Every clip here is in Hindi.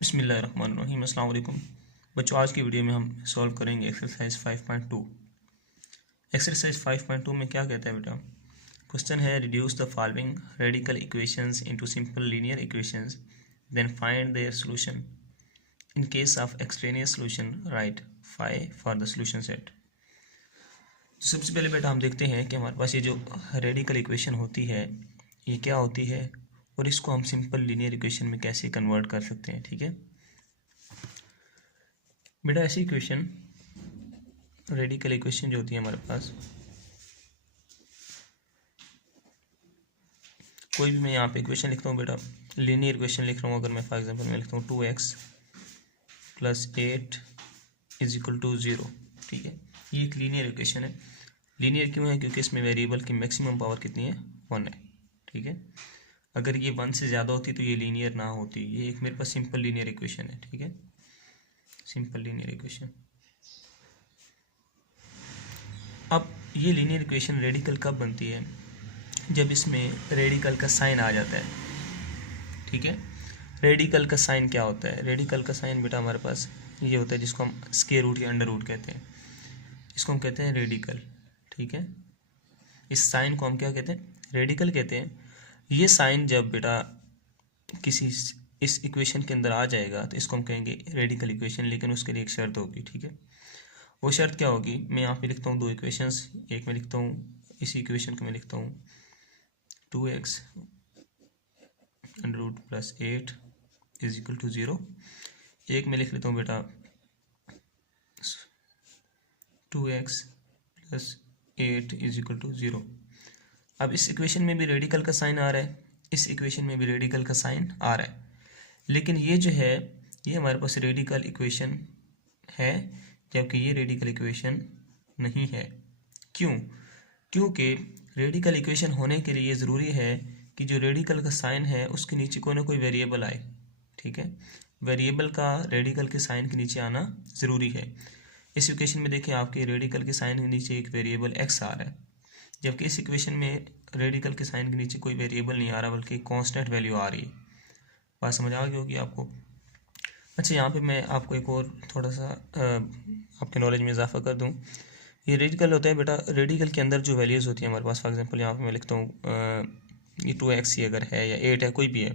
बिस्मिल्लाहिर्रहमानिर्रहीम। अस्सलाम वालेकुम बच्चों, आज की वीडियो में हम सॉल्व करेंगे एक्सरसाइज 5.2। एक्सरसाइज 5.2 में क्या कहता है बेटा? क्वेश्चन है reduce the following radical equations into simple linear equations then find their solution. In case of extraneous solution write phi for the solution set. सबसे पहले बेटा हम देखते हैं कि हमारे पास ये जो रेडिकल इक्वेशन होती है ये क्या होती है और इसको हम सिंपल लीनियर इक्वेशन में कैसे कन्वर्ट कर सकते हैं। ठीक है बेटा, ऐसी इक्वेशन रेडिकल इक्वेशन जो होती है हमारे पास, कोई भी मैं यहाँ पे इक्वेशन लिखता हूँ बेटा, लीनियर इक्वेशन लिख रहा हूँ। अगर मैं फॉर एग्जांपल मैं लिखता हूँ 2x + 8 = 0। ठीक है, ये एक लीनियर इक्वेशन है। लीनियर क्यों है? क्योंकि इसमें वेरिएबल की मैक्सिमम पावर कितनी है? 1 है। ठीक है, अगर ये 1 से ज़्यादा होती तो ये लीनियर ना होती। ये एक मेरे पास सिंपल लीनियर इक्वेशन है। ठीक है, सिंपल लीनियर इक्वेशन। अब ये लीनियर इक्वेशन रेडिकल कब बनती है? जब इसमें रेडिकल का साइन आ जाता है। ठीक है, रेडिकल का साइन क्या होता है? रेडिकल का साइन बेटा हमारे पास ये होता है जिसको हम स्क्वायर रूट या अंडर रूट कहते हैं। इसको हम कहते हैं रेडिकल। ठीक है, इस साइन को हम क्या कहते हैं? रेडिकल कहते हैं। ये साइन जब बेटा किसी इस इक्वेशन के अंदर आ जाएगा तो इसको हम कहेंगे रेडिकल इक्वेशन, लेकिन उसके लिए एक शर्त होगी। ठीक है, वो शर्त क्या होगी? मैं यहाँ पे लिखता हूँ दो इक्वेशंस। एक में लिखता हूँ, इसी इक्वेशन को मैं लिखता हूँ 2x + 8 = 0। एक में लिख लेता हूँ बेटा 2x + 8 = 0। अब इस इक्वेशन में भी रेडिकल का साइन आ रहा है, इस इक्वेशन में भी रेडिकल का साइन आ रहा है, लेकिन ये जो है ये हमारे पास रेडिकल इक्वेशन है, जबकि ये रेडिकल इक्वेशन नहीं है। क्यों? क्योंकि रेडिकल इक्वेशन होने के लिए ये ज़रूरी है कि जो रेडिकल का साइन है उसके नीचे कोई ना कोई वेरिएबल आए। ठीक है, वेरिएबल का रेडिकल के साइन के नीचे आना ज़रूरी है। इस इक्वेशन में देखिए आपके रेडिकल के साइन के नीचे एक वेरिएबल x आ रहा है, जबकि इस इक्वेशन में रेडिकल के साइन के नीचे कोई वेरिएबल नहीं आ रहा बल्कि कांस्टेंट वैल्यू आ रही है। बात समझ आ गई होगी आपको। अच्छा, यहाँ पे मैं आपको एक और थोड़ा सा आपके नॉलेज में इजाफा कर दूँ। ये रेडिकल होता है बेटा, रेडिकल के अंदर जो वैल्यूज़ होती हैं हमारे पास, फॉर एग्जांपल यहाँ पे मैं लिखता हूँ ये 2x ही अगर है या 8 है, कोई भी है,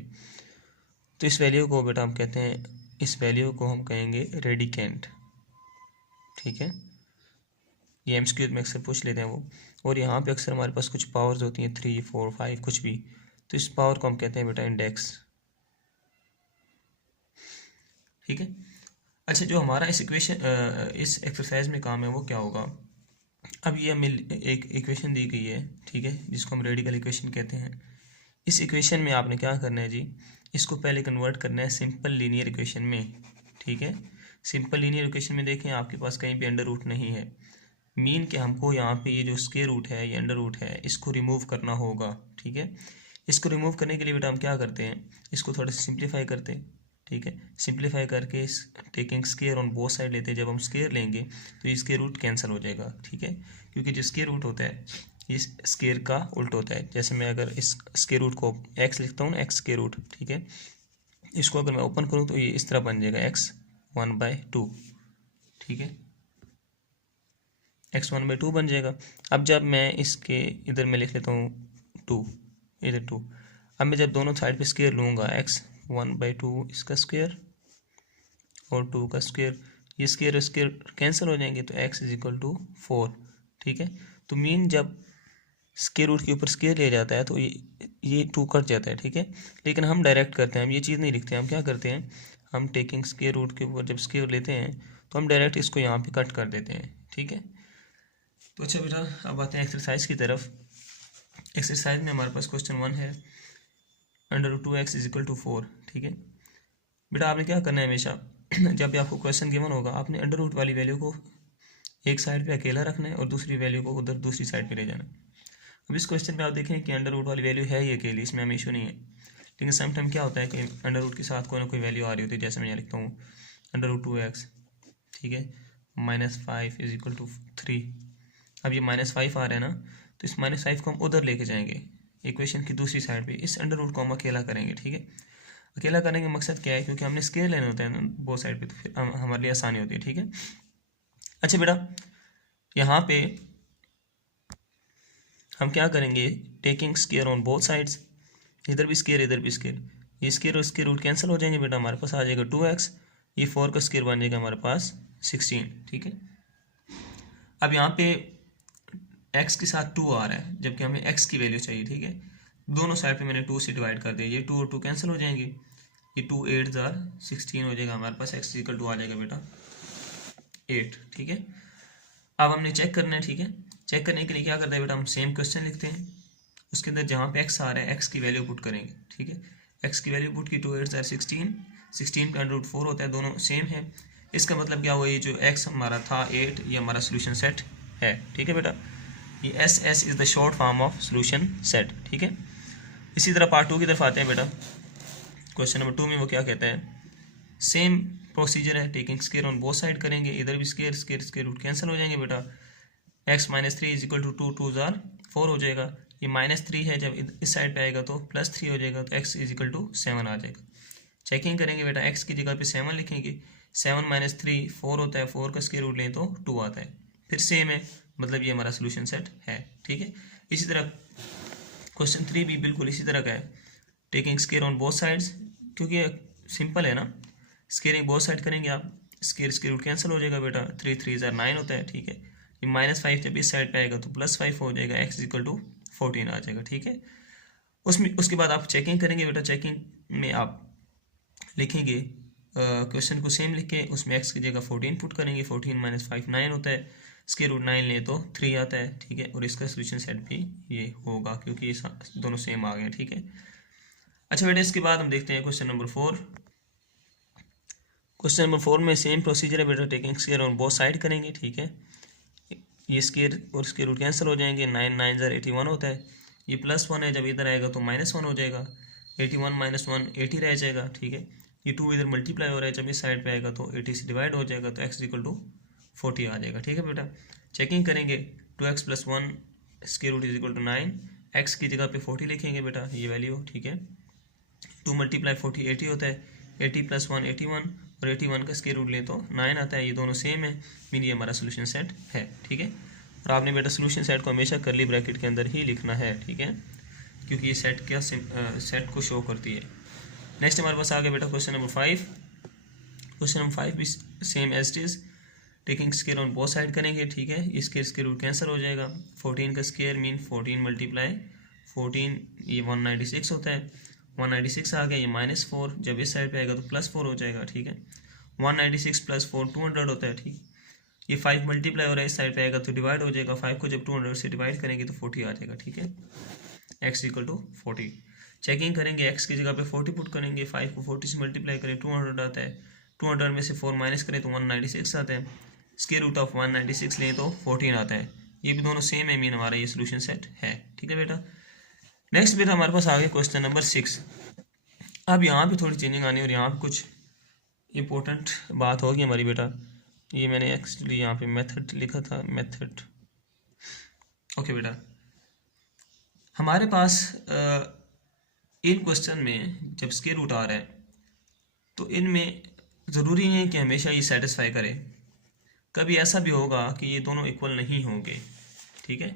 तो इस वैल्यू को बेटा हम कहते हैं, इस वैल्यू को हम कहेंगे रेडिकेंट। ठीक है, ये एमसीक्यू में अक्सर पूछ लेते हैं वो। और यहाँ पे अक्सर हमारे पास कुछ पावर्स होती हैं 3, 4, 5 कुछ भी, तो इस पावर को हम कहते हैं बेटा इंडेक्स। ठीक है, अच्छा, जो हमारा इस इस एक्सरसाइज में काम है वो क्या होगा? अब ये हमें एक इक्वेशन दी गई है, ठीक है, जिसको हम रेडिकल इक्वेशन कहते हैं। इस इक्वेशन में आपने क्या करना है जी? इसको पहले कन्वर्ट करना है सिंपल लीनियर इक्वेशन में। ठीक है, सिंपल लीनियर इक्वेशन में देखें आपके पास कहीं भी अंडर रूट नहीं है, मीन कि हमको यहाँ पे ये जो स्क्वायर रूट है, ये अंडर रूट है, इसको रिमूव करना होगा। ठीक है, इसको रिमूव करने के लिए बेटा हम क्या करते हैं? इसको थोड़ा सा सिंप्लीफाई करते हैं। ठीक है, सिंप्लीफाई करके इस taking square on both side लेते हैं। जब हम स्क्वायर लेंगे तो ये स्क्वायर रूट कैंसिल हो जाएगा। ठीक है, क्योंकि जो स्क्वायर रूट होता है ये स्क्वायर का उल्ट होता है। जैसे मैं अगर इस स्क्वायर रूट को x लिखता हूँ ना, x स्क्वायर रूट, ठीक है, इसको अगर मैं ओपन करूँ तो ये इस तरह बन जाएगा x 1/2। ठीक है, x 1/2 बन जाएगा। अब जब मैं इसके इधर में लिख लेता हूँ 2, इधर 2, अब मैं जब दोनों साइड पे स्क्वायर लूँगा, x 1/2 इसका स्क्वायर और 2 का स्क्वायर, ये स्क्वायर स्क्वायर कैंसिल हो जाएंगे तो x = 4। ठीक है, तो मीन जब स्क्वायर रूट के ऊपर स्क्वायर ले जाता है तो ये 2 कट जाता है। ठीक है, लेकिन हम डायरेक्ट करते हैं, हम ये चीज़ नहीं लिखते हैं। हम क्या करते हैं? हम टेकिंग स्क्वायर रूट के ऊपर जब स्क्वायर लेते हैं तो हम डायरेक्ट इसको यहाँ पे कट कर देते हैं। ठीक है, तो अच्छा बेटा, अब आते हैं एक्सरसाइज की तरफ। एक्सरसाइज में हमारे पास क्वेश्चन 1 है √2x = 4। ठीक है बेटा, आपने क्या करना है हमेशा जब भी आपको क्वेश्चन गिवन होगा आपने अंडर रूट वाली वैल्यू को एक साइड पे अकेला रखना है और दूसरी वैल्यू को उधर दूसरी साइड पे ले जाना है। अब इस क्वेश्चन में आप देखें कि अंडर रूट वाली वैल्यू है ये अकेली, इसमें हमें इशू नहीं है, लेकिन सम टाइम क्या होता है कि अंडर रूट के साथ कोई ना कोई वैल्यू आ रही होती है। जैसे मैं यहाँ लिखता हूँ √2x, ठीक है, -5 = 3। अब ये -5 आ रहा है ना, तो इस -5 को हम उधर लेके जाएंगे इक्वेशन की दूसरी साइड पे, इस अंडर रूट को हम अकेला करेंगे। ठीक है, अकेला करने का मकसद क्या है, क्योंकि हमने स्केयर लेने होते हैं बोथ साइड पे, तो फिर हमारे लिए आसानी होती है। ठीक है, अच्छा बेटा यहाँ पे हम क्या करेंगे, taking square on both sides, इधर भी स्केयर इधर भी स्केयर, ये स्केयर और स्केयर रूट कैंसिल हो जाएंगे बेटा, हमारे पास आ जाएगा 2x, ये 4 का स्केयर बन जाएगा हमारे पास 16। ठीक है, अब यहाँ पे x के साथ 2 आ रहा है, जबकि हमें x की वैल्यू चाहिए। ठीक है, दोनों साइड पे मैंने 2 से डिवाइड कर दिया, ये 2 और 2 कैंसिल हो जाएंगे, ये 2 8 16 हो जाएगा हमारे पास, x इक्वल टू आ जाएगा बेटा 8। ठीक है, अब हमने चेक करना है। ठीक है, चेक करने के लिए क्या करते हैं बेटा, हम सेम क्वेश्चन लिखते हैं, उसके अंदर जहाँ पे x आ रहा है x की वैल्यू पुट करेंगे। ठीक है, x की वैल्यू पुट की 2 8 16, 16 का अंडर रूट 4 होता है, दोनों सेम है। इसका मतलब क्या हुआ, ये जो x हमारा था 8, ये हमारा सोल्यूशन सेट है। ठीक है बेटा, ये S is the short form of solution set. ठीक है, इसी तरह पार्ट 2 की तरफ आते हैं बेटा। क्वेश्चन नंबर 2 में वो क्या कहता है, सेम प्रोसीजर है, taking square on both side करेंगे, इधर भी square square square root cancel हो जाएंगे बेटा, x minus 3 is equal to 2 2 4 हो जाएगा, ये -3 है, जब इस साइड पे आएगा तो +3 हो जाएगा, तो x इज इक्वल टू 7 आ जाएगा। चेकिंग करेंगे बेटा, x की जगह पे 7 लिखेंगे, 7 - 3 4 होता है, 4 का स्केयर रूट लें तो 2 आता है, फिर सेम है, मतलब ये हमारा सोल्यूशन सेट है। ठीक है, इसी तरह क्वेश्चन 3 भी बिल्कुल इसी तरह का है, taking square on both sides, क्योंकि सिंपल है ना, स्केयरिंग बोथ साइड करेंगे आप, स्केयर स्केयर रूट कैंसिल हो जाएगा बेटा, 3 3 9 होता है। ठीक है, ये -5 जब इस साइड पे आएगा तो +5 हो जाएगा, x इक्वल टू 14 आ जाएगा। ठीक है, उसके बाद आप चेकिंग करेंगे बेटा, चेकिंग में आप लिखेंगे क्वेश्चन को सेम लिख के, उसमें x की जगह 14 पुट करेंगे, 14 - 5 9 होता है, स्केयर रूट 9 ले तो 3 आता है। ठीक है, और इसका सोल्यूशन सेट भी ये होगा, क्योंकि ये दोनों सेम आ गए। ठीक है, अच्छा बेटा इसके बाद हम देखते हैं क्वेश्चन नंबर 4। क्वेश्चन नंबर 4 में सेम प्रोसीजर है बेटा, taking square on both side करेंगे। ठीक है, ये स्केयर और स्केयर रूट कैंसिल हो जाएंगे, 9 9 81 होता है, ये +1 है, जब इधर आएगा तो -1 हो जाएगा, 81 - 1 80 रह जाएगा। ठीक है, ये 2 इधर मल्टीप्लाई हो रहा है, जब इस साइड पे आएगा तो 80 से डिवाइड हो जाएगा, तो x इक्वल टू 40 आ जाएगा। ठीक है बेटा, चेकिंग करेंगे, 2x + 1 square root is equal to 9, x की जगह पे 40 लिखेंगे बेटा, ये वैल्यू। ठीक है, 2 × 40 80 होता है, 80 + 1 81, और 81 का स्केयर रूट ले तो 9 आता है, ये दोनों सेम है, मीन ये हमारा सोल्यूशन सेट है। ठीक है, और आपने बेटा सोल्यूशन सेट को हमेशा कर्ली ब्रैकेट के अंदर ही लिखना है। ठीक है, क्योंकि ये सेट क्या सेट को शो करती है। नेक्स्ट हमारे पास आ गया बेटा क्वेश्चन नंबर 5। क्वेश्चन नंबर 5 भी same as it is, taking square on both side करेंगे। ठीक है, इसके स्केयर रूट कैंसिल हो जाएगा, 14 का स्केयर मीन 14 × 14, ये 196 होता है, 196 आ गया, ये -4, जब इस साइड पे आएगा तो +4 हो जाएगा। ठीक है, 196 + 4 200 होता है। ठीक, ये 5 मल्टीप्लाई हो रहा है, इस साइड पे आएगा तो डिवाइड हो जाएगा, 5 को जब 200 से डिवाइड करेंगे तो 40 आ जाएगा। ठीक है, x इक्वल टू 40। चेकिंग करेंगे, x की जगह पे 40 पुट करेंगे, 5 को 40 से मल्टीप्लाई करें 200 आता है, 200 में से 4 माइनस करें तो 196 आता है, स्क्वायर रूट ऑफ 196 लें तो 14 आता है, ये भी दोनों सेम है, मीन हमारा ये सोल्यूशन सेट है। ठीक है बेटा, नेक्स्ट बेटा हमारे पास आ गया क्वेश्चन नंबर 6। अब यहाँ पे थोड़ी चेंजिंग आनी है, और यहाँ पे कुछ इंपॉर्टेंट बात होगी हमारी बेटा, ये मैंने एक्चुअली यहाँ पे मेथड लिखा था, मेथड। ओके बेटा, हमारे पास इन क्वेश्चन में जब स्क्वायर रूट आ रहा है तो इनमें ज़रूरी नहीं है कि हमेशा ये सेटिस्फाई करे, कभी ऐसा भी होगा कि ये दोनों इक्वल नहीं होंगे। ठीक है,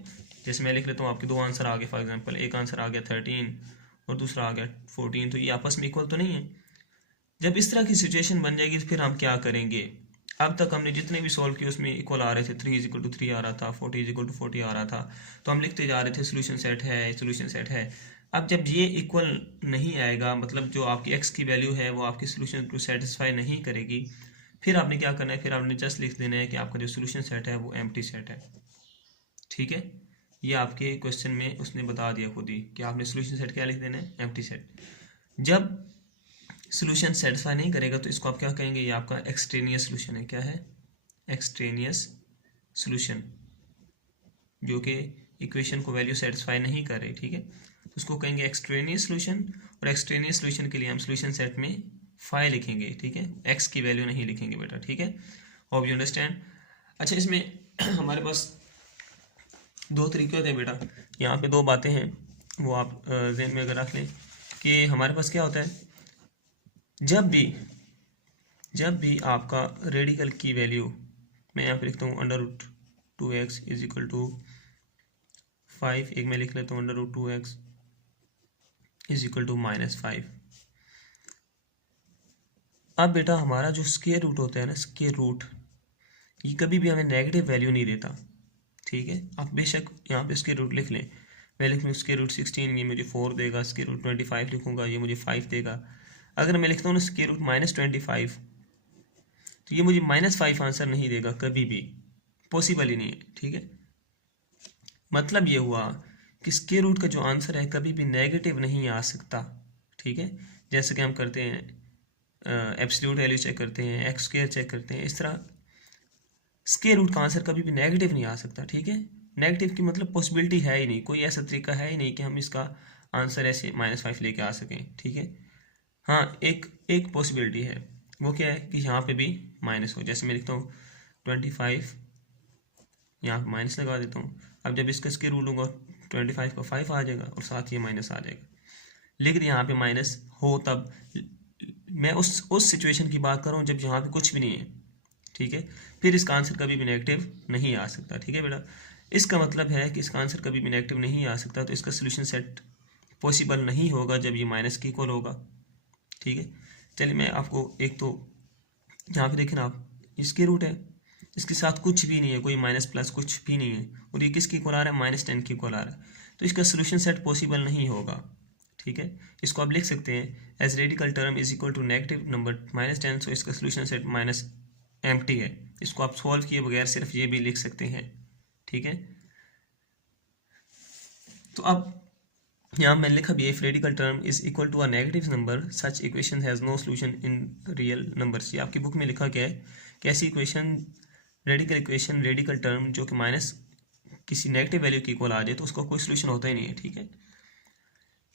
जैसे मैं लिख लेता हूँ, आपके दो आंसर आ गए, फॉर एग्जांपल एक आंसर आ गया 13 और दूसरा आ गया 14, तो ये आपस में इक्वल तो नहीं है। जब इस तरह की सिचुएशन बन जाएगी तो फिर हम क्या करेंगे, अब तक हमने जितने भी सॉल्व किए उसमें इक्वल आ रहे थे, 3 = 3 आ रहा था, 40 = 40 आ रहा था, तो हम लिखते जा रहे थे सोल्यूशन सेट है, सोल्यूशन सेट है। अब जब ये इक्वल नहीं आएगा, मतलब जो आपकी x की वैल्यू है वो आपकी सोल्यूशन को सेटिस्फाई नहीं करेगी, फिर आपने क्या करना है, फिर आपने जस्ट लिख देना है कि आपका जो सोल्यूशन सेट है वो एम्प्टी सेट है। ठीक है, ये आपके क्वेश्चन में उसने बता दिया खुद ही कि आपने सोल्यूशन सेट क्या लिख देना है, एम्प्टी सेट। जब सोल्यूशन सेटिस्फाई नहीं करेगा तो इसको आप क्या कहेंगे, ये आपका एक्सट्रेनियस सोल्यूशन है। क्या है, एक्सट्रेनियस सोल्यूशन, जो कि इक्वेशन को वैल्यू सेटिस्फाई नहीं कर रही। ठीक है, तो उसको कहेंगे एक्सट्रेनियस सोल्यूशन, और एक्सट्रेनियस सोल्यूशन के लिए हम सोल्यूशन सेट में 5 लिखेंगे। ठीक है, x की वैल्यू नहीं लिखेंगे बेटा। ठीक है, होप यू अंडरस्टैंड। अच्छा, इसमें हमारे पास दो तरीके होते हैं बेटा, यहाँ पे दो बातें हैं वो आप जहन में अगर रख लें कि हमारे पास क्या होता है, जब भी आपका रेडिकल की वैल्यू, मैं यहाँ पे लिखता हूँ √2x इज इक्वल टू 5, एक मैं लिख लेता हूँ √2x इज इक्वल टू -5। अब बेटा हमारा जो स्क्वायर रूट होता है ना, स्क्वायर रूट, ये कभी भी हमें नेगेटिव वैल्यू नहीं देता, ठीक है। आप बेशक यहाँ पे स्क्वायर रूट लिख लें, मैं लिख लूँ स्क्वायर रूट 16, ये मुझे 4 देगा, स्क्वायर रूट 25 लिखूँगा, ये मुझे 5 देगा। अगर मैं लिखता हूँ ना स्क्वायर रूट -25, तो ये मुझे -5 आंसर नहीं देगा, कभी भी पॉसिबल ही नहीं है, ठीक है। मतलब ये हुआ कि स्क्वायर रूट का जो आंसर है कभी भी नेगेटिव नहीं आ सकता, ठीक है। जैसे कि हम करते हैं एब्सोल्यूट वैल्यू चेक करते हैं, एक्स स्क्वायर चेक करते हैं, इस तरह स्क्वायर रूट का आंसर कभी भी नेगेटिव नहीं आ सकता, ठीक है। नेगेटिव की मतलब पॉसिबिलिटी है ही नहीं, कोई ऐसा तरीका है ही नहीं कि हम इसका आंसर ऐसे -5 लेके आ सकें, ठीक है। हाँ, एक पॉसिबिलिटी है, वो क्या है कि यहाँ पे भी माइनस हो। जैसे मैं लिखता हूँ 25, यहाँ पे माइनस लगा देता हूँ। अब जब इसका स्क्वायर रूट लूँगा 25 का 5 आ जाएगा और साथ ये माइनस आ जाएगा। लेकिन यहाँ पे माइनस हो तब, मैं उस सिचुएशन की बात कर रहा हूँ जब यहाँ पे कुछ भी नहीं है, ठीक है। फिर इसका आंसर कभी भी नेगेटिव नहीं आ सकता, ठीक है बेटा। इसका मतलब है कि इसका आंसर कभी भी नेगेटिव नहीं आ सकता, तो इसका सोल्यूशन सेट पॉसिबल नहीं होगा जब ये माइनस के इक्वल होगा, ठीक है। चलिए मैं आपको एक तो यहाँ पे देखें ना आप, इसके रूट है, इसके साथ कुछ भी नहीं है, कोई माइनस प्लस कुछ भी नहीं है, और ये किसकी इक्वल आ रहा है, -10 की इक्वल आ रहा है, तो इसका सोल्यूशन सेट पॉसिबल नहीं होगा, ठीक है। इसको आप लिख सकते हैं as radical term is equal to negative number -10, so इसका सोल्यूशन सेट -empty है। इसको आप सॉल्व किए बगैर सिर्फ ये भी लिख सकते हैं, ठीक है। तो अब यहाँ मैं लिखा भी, if radical term is equal to a negative number such equation has no solution in real numbers. ये आपकी बुक में लिखा गया है कि ऐसी इक्वेशन, रेडिकल टर्म जो कि माइनस किसी नेगेटिव वैल्यू की इक्वल आ जाए तो उसका कोई सोल्यूशन होता ही नहीं है, ठीक है।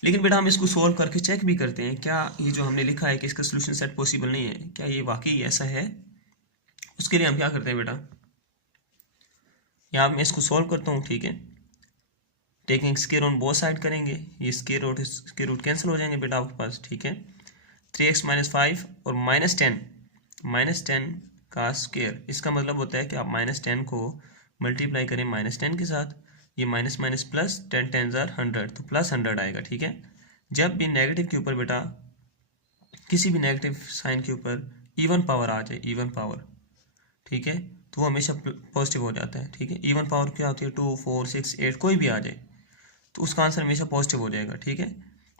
लेकिन बेटा हम इसको सोल्व करके चेक भी करते हैं, क्या ये जो हमने लिखा है कि इसका सोल्यूशन सेट पॉसिबल नहीं है, क्या ये वाकई ऐसा है। उसके लिए हम क्या करते हैं बेटा, यहाँ मैं इसको सोल्व करता हूँ, ठीक है। Taking square on both side करेंगे, ये स्क्वायर रूट कैंसिल हो जाएंगे बेटा आपके पास, ठीक है। 3x - 5 और -10 का स्क्वायर, इसका मतलब होता है कि आप -10 को मल्टीप्लाई करें -10 के साथ, ये माइनस माइनस प्लस, 10 10 100, तो +100 आएगा, ठीक है। जब भी नेगेटिव के ऊपर बेटा, किसी भी नेगेटिव साइन के ऊपर इवन पावर आ जाए, इवन पावर, ठीक है, तो वो हमेशा पॉजिटिव हो जाता है, ठीक है। इवन पावर क्या होती है, 2 4 6 8 कोई भी आ जाए तो उसका आंसर हमेशा पॉजिटिव हो जाएगा, ठीक है।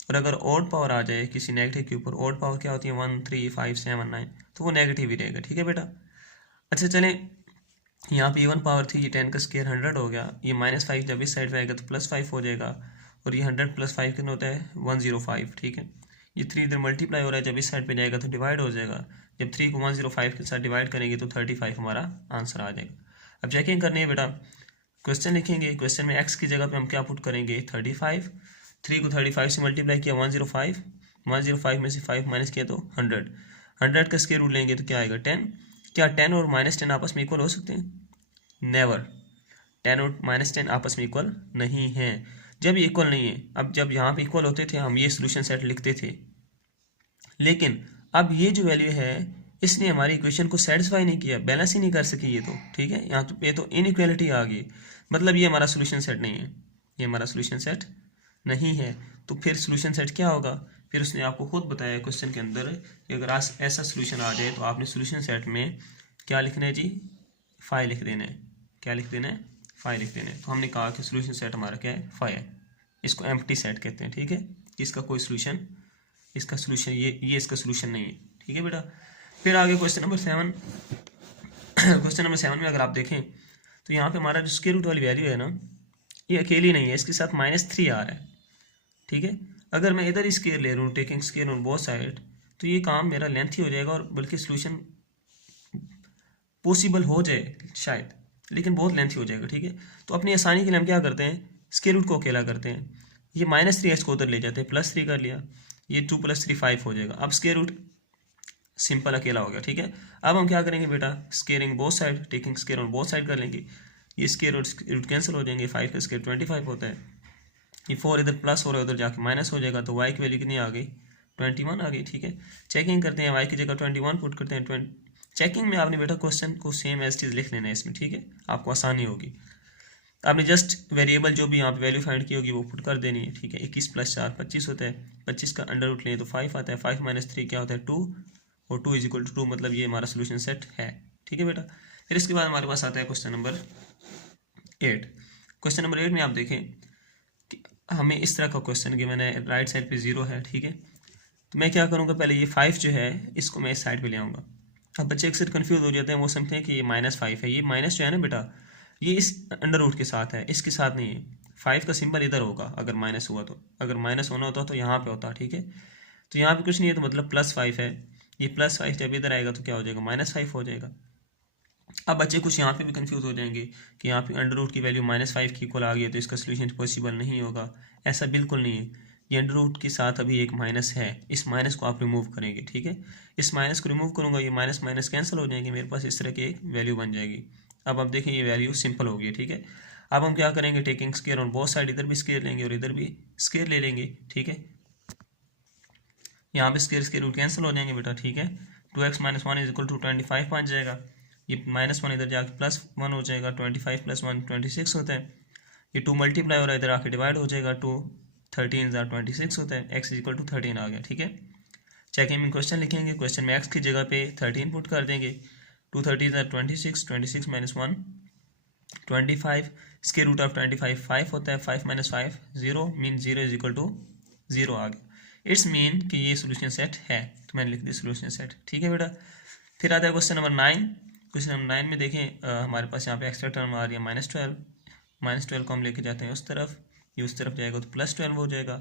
और अगर ऑड पावर आ जाए किसी नेगेटिव के ऊपर, ऑड पावर क्या होती है 1 3 5 7 9, तो वो नेगेटिव ही रहेगा, ठीक है बेटा। अच्छा चलें, यहाँ पे इवन पावर थी, ये 10 का स्क्वायर 100 हो गया, ये -5 जब इस साइड पे आएगा तो +5 हो जाएगा, और ये 100 + 5 कितना होता है 105, ठीक है। ये 3 इधर मल्टीप्लाई हो रहा है, जब इस साइड पे जाएगा तो डिवाइड हो जाएगा, जब 3 को 105 के साथ डिवाइड करेंगे तो 35 हमारा आंसर आ जाएगा। अब चेकिंग करनी है बेटा, क्वेश्चन लिखेंगे, क्वेश्चन में x की जगह पे हम क्या पुट करेंगे 35, 3 को 35 से मल्टीप्लाई किया 105, 105 में से 5 माइनस किया तो 100, 100 का स्क्वायर रूट लेंगे तो क्या आएगा 10। क्या 10 और -10 आपस में इक्वल हो सकते हैं, नेवर। 10 और -10 आपस में इक्वल नहीं है, जब ये इक्वल नहीं है। अब जब यहाँ पे इक्वल होते थे हम ये सोल्यूशन सेट लिखते थे, लेकिन अब ये जो वैल्यू है इसने हमारी इक्वेशन को सेटिस्फाई नहीं किया, बैलेंस ही नहीं कर सकी ये तो, ठीक है। यहाँ तो ये तो इनइक्वालिटी आ गई, मतलब ये हमारा सोल्यूशन सेट नहीं है, ये हमारा सोल्यूशन सेट नहीं है। तो फिर सोल्यूशन सेट क्या होगा, फिर उसने आपको खुद बताया क्वेश्चन के अंदर कि अगर ऐसा सोल्यूशन आ जाए तो आपने सोल्यूशन सेट में क्या लिखना है जी, 5 लिख देना है। क्या लिख देना है, 5 लिख देना है। तो हमने कहा कि सोल्यूशन सेट हमारा क्या है 5 है, इसको एम्प्टी सेट कहते हैं, ठीक है। इसका कोई सोल्यूशन, इसका सोल्यूशन ये इसका सोल्यूशन नहीं है, ठीक है बेटा। फिर आगे क्वेश्चन नंबर 7 क्वेश्चन नंबर 7 में अगर आप देखें तो यहाँ पे हमारा जो स्क्वायर रूट वाली वैल्यू है ना, ये अकेली नहीं है, इसके साथ -3 आ रहा है, ठीक है। अगर मैं इधर स्क्वायर ले रहा हूँ, taking square on both side, तो ये काम मेरा लेंथी हो जाएगा, और बल्कि सोल्यूशन पॉसिबल हो जाए शायद, लेकिन बहुत लेंथी हो जाएगा, ठीक है। तो अपनी आसानी के लिए हम क्या करते हैं, स्क्वायर रूट को अकेला करते हैं, ये -3 को उधर ले जाते हैं, +3 कर लिया, ये 2 + 3 5 हो जाएगा। अब स्क्वायर रूट सिंपल अकेला हो गया, ठीक है। अब हम क्या करेंगे बेटा, squaring both side, taking square on both side कर लेंगे, ये स्क्वायर रूट कैंसिल हो जाएंगे, 5 का स्क्वायर 25 होता है, ये 4 इधर प्लस हो रहा है, उधर जाके माइनस हो जाएगा, तो y की वैल्यू कितनी आ गई 21 आ गई, ठीक है। चेकिंग करते हैं, y की जगह 21 पुट करते हैं। चेकिंग में आपने बेटा क्वेश्चन को सेम एज इट इज लिख लेना है इसमें, ठीक है, आपको आसानी होगी। आपने जस्ट वेरिएबल जो भी यहाँ पे वैल्यू फाइंड की होगी वो पुट कर देनी है, ठीक है। 21 + 4 25 होता है, 25 का अंडर रूट लें तो 5 आता है, 5 - 3 क्या होता है 2, और 2 = 2, मतलब ये हमारा सोल्यूशन सेट है, ठीक है बेटा। फिर इसके बाद हमारे पास आता है क्वेश्चन नंबर 8। क्वेश्चन नंबर 8 में आप देखें कि हमें इस तरह का क्वेश्चन गिवन है, राइट साइड पे 0 है, ठीक है। तो मैं क्या करूँगा, पहले ये 5 जो है इसको मैं इस साइड पे ले आऊँगा। अब बच्चे अक्सर कंफ्यूज हो जाते हैं, वो समझते हैं कि ये -5 है। ये माइनस जो है ना बेटा, ये इस अंडर रूट के साथ है, इसके साथ नहीं है। 5 का सिंबल इधर होगा अगर माइनस हुआ तो, अगर माइनस होना होता तो यहाँ पे होता, ठीक है। तो यहाँ पे कुछ नहीं है तो मतलब +5 है। ये +5 जब इधर आएगा तो क्या हो जाएगा, -5 हो जाएगा। अब बच्चे कुछ यहाँ पे भी कंफ्यूज हो जाएंगे कि यहाँ पे अंडर रूट की वैल्यू -5 की इक्वल आ गई है तो इसका सोल्यूशन पॉसिबल नहीं होगा। ऐसा बिल्कुल नहीं है। ये अंडर रूट के साथ अभी एक माइनस है, इस माइनस को आप रिमूव करेंगे, ठीक है। इस माइनस को रिमूव करूँगा, ये माइनस माइनस कैंसिल हो जाएंगे, मेरे पास इस तरह की एक वैल्यू बन जाएगी। अब आप देखें ये वैल्यू सिंपल हो गई है, ठीक है। अब हम क्या करेंगे, taking square on both side, इधर भी स्केयर लेंगे और इधर भी स्केयर ले लेंगे, ठीक है। यहाँ पे स्केयर रूट कैंसिल हो जाएंगे बेटा, ठीक है। 2x - 1 = 25 बन जाएगा। ये -1 इधर जाके +1 हो जाएगा, 25 + 1 26 होता है। ये 2 मल्टीप्लाई हो रहा है, इधर आके डिवाइड हो जाएगा, 2 13 26 होता है, x = 13 आ गया, ठीक है। चेकिंग में क्वेश्चन लिखेंगे, क्वेश्चन में x की जगह पे 13 पुट कर देंगे। 2 13 26, 26 - 1 25, स्क्वायर रूट ऑफ 25 5 होता है, 5 - 5 0, मीन 0 = 0 आ गया। इट्स मीन कि ये सोल्यूशन सेट है, तो मैंने लिख दिया सोल्यूशन सेट, ठीक है बेटा। फिर आता है क्वेश्चन नंबर 9। क्वेश्चन नंबर 9 में देखें हमारे पास यहाँ पे एक्स्ट्रा टर्म आ रही है -12। -12 को हम लेके जाते हैं उस तरफ, ये उस तरफ जाएगा तो +12 हो जाएगा।